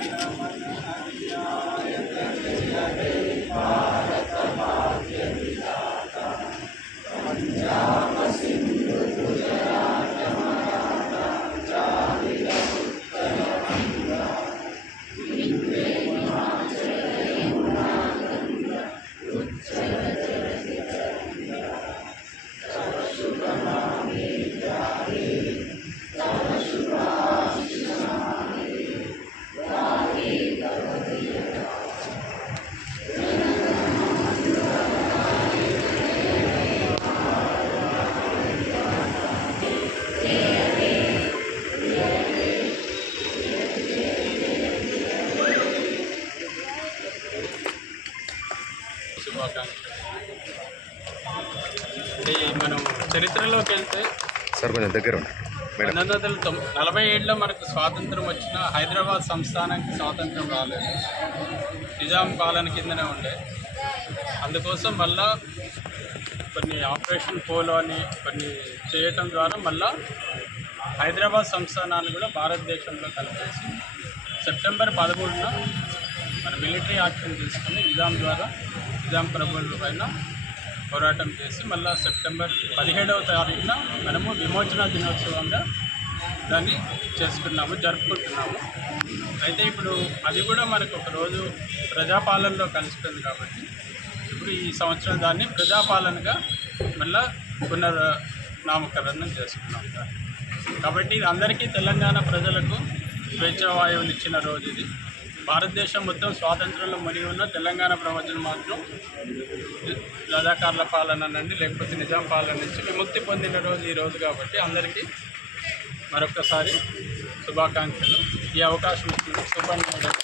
Forward మనం చరిత్రలోకి వెళ్తే sir కొంచెం దగ్గర పంతొమ్మిది వందల తొంభై నలభై ఏడులో మనకు స్వాతంత్రం వచ్చిన హైదరాబాద్ సంస్థానానికి స్వాతంత్రం రాలేదు. నిజాం పాలన కిందనే ఉండే. అందుకోసం మళ్ళా కొన్ని ఆపరేషన్ పోలో అని కొన్ని చేయటం ద్వారా మళ్ళా హైదరాబాద్ సంస్థానాన్ని కూడా భారతదేశంలో కలిపేసి సెప్టెంబర్ పదమూడున మన మిలిటరీ యాక్షన్ తీసుకుని నిజాం ద్వారా ఎగ్జామ్ ప్రభుత్వం పైన పోరాటం చేసి మళ్ళీ సెప్టెంబర్ పదిహేడవ తారీఖున మనము విమోచన దినోత్సవంగా దాన్ని చేసుకున్నాము జరుపుకుంటున్నాము. అయితే ఇప్పుడు అది కూడా మనకు ఒకరోజు ప్రజాపాలనలో కలుస్తుంది కాబట్టి ఇప్పుడు ఈ సంవత్సరం దాన్ని ప్రజాపాలనగా మళ్ళీ పునర్ నామకరణం చేసుకున్నాం కాబట్టి ఇది అందరికీ తెలంగాణ ప్రజలకు స్వేచ్ఛావాయువులు ఇచ్చిన రోజు ఇది. భారతదేశం మొత్తం స్వాతంత్రంలో మునిగి ఉన్న తెలంగాణ ప్రవచనం మాత్రం రజాకార్ల పాలన నుండి లేకపోతే నిజాం పాలన నుంచి విముక్తి పొందిన రోజు ఈ రోజు కాబట్టి అందరికీ మరొకసారి శుభాకాంక్షలు. ఈ అవకాశం ఇచ్చిన సుబ్రహ్మణ్య